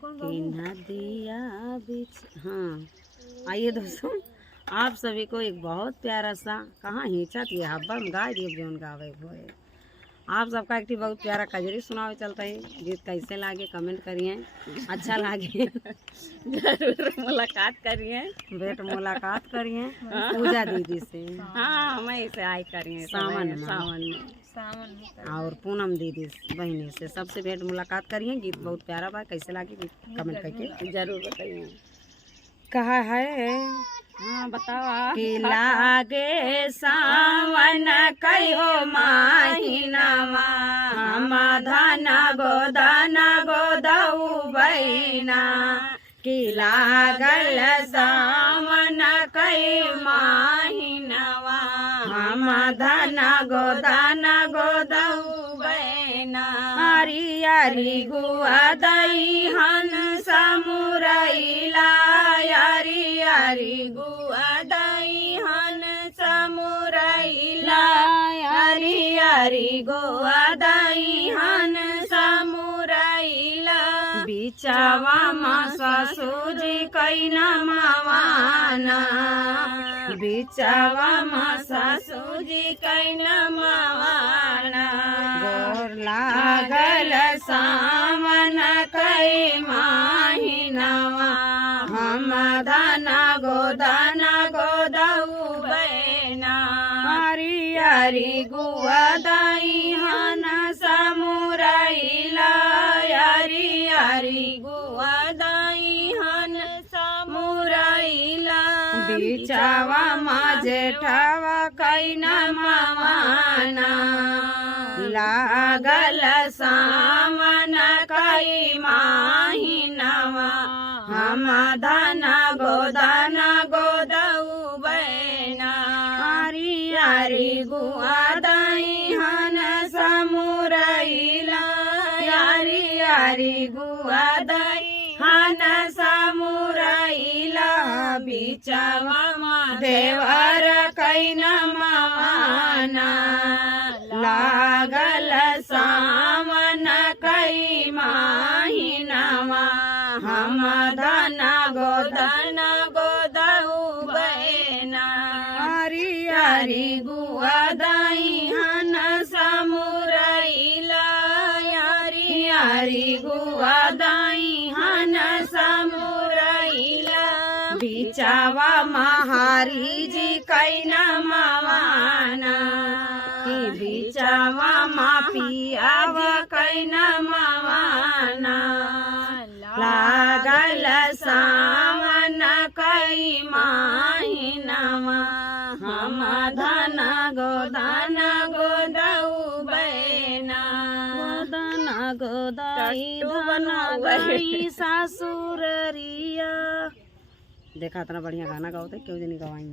कि नदिया बीच। हाँ आइए दोस्तों, आप सभी को एक बहुत प्यारा सा कहाँ हिंचत ये हब्बा में गाय दिए जोन गावे भोए। आप सबका एक बहुत प्यारा कजरी सुनावे चलता है। गीत कैसे लागे कमेंट करिए, अच्छा लागे जरूर मुलाकात करिए, भेंट मुलाकात करिए पूजा दीदी से। हाँ हमें इसे आई करिए सावन में और पूनम दीदी बहनी से सबसे भेंट मुलाकात करिए। गीत बहुत प्यारा बा, कैसे लागे गीत कमेंट करके जरूर बताइए। कहा है हाँ बताओ कि लागे सावन कहो महीनावा हम धन गोदऊ बहिना कि लागल सावन कई महीनावा हम धन गोदऊ बहिना हरी हरी गुआ दई हंस मुरैला हरी गुआ दई हंस मुरैला हरी गुआ दई हंस मुरैला बिचावा मा ससुर कैना मवाना बिचावा मा ससुर कैना मवाना गोर लागल सावन कई महीनावा हम धन गोदऊ बहिना हरी हरी गुआ दई हंस मुरैला हरी गुआ दई हंस मुरैला बिचावा मा जेठावा कैना मवाना लागल सावन कई महीनावा हम धन गोदऊ बहिना हरी हरी गुआ दई हंस मुरैला हरी गुआ दई हंस मुरैला बिचावा मा देवर कैना मवाना लागल सावन कई महीनावा हम धन गोदऊ बहिना हरी हरी गुआ दई हंस मुरैला हरी गुआ दई हंस मुरैला बिचावा महारी जी कैना मवाना कि बिचावा मा पियावा कैना मवाना लागल सावन कई महीनावा हम धन गोदऊ बहिना गोदई सासुररिया। देखा इतना बढ़िया गाना गाओ क्यों नहीं गवाई।